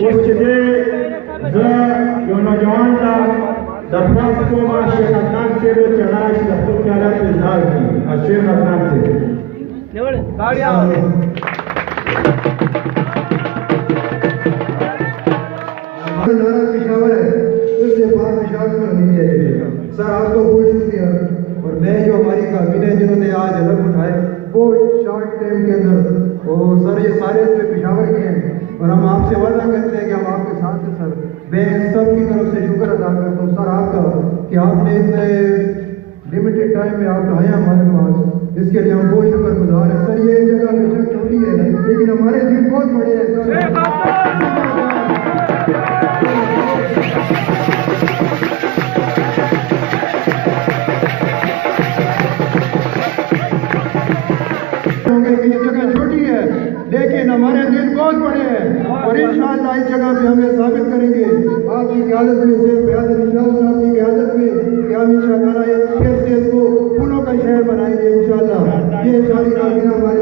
उस जो नौजवान था दरख्वास्त को शेख अदनान से जो चढ़ा शख्सों के हालत इजहार की शेख अदनान से नारा पेशावर है उससे बात पेशावर में होनी चाहिए। सर आपको बहुत शुक्रिया। और मैं जो हमारी काबिन है जिन्होंने आज अलग उठाए वो शॉर्ट टाइम के अंदर और सर ये सारे पेशावर के हैं और हम आपसे वादा करते हैं कि हम आपके साथ हैं सर। मैं सब की तरफ से शुक्र अदा करता हूँ सर आपका कि आपने इतने लिमिटेड टाइम में आप आए हमारे पास, इसके लिए हम बहुत शुक्रगुजार हैं सर। ये जगह बेशक छोटी है लेकिन हमारे दिल बहुत बड़े हैं सर। ये जगह छोटी है लेकिन हमारे दिल बहुत बड़े हैं और इंशाअल्लाह इस जगह पे हमें साबित करेंगे आपकी क़यादत में से साहब की क़यादत में कि हम इंशाअल्लाह फिर से इसको फूलों का शहर बनाएंगे इंशाअल्लाह। ये सारी काबिना हमारे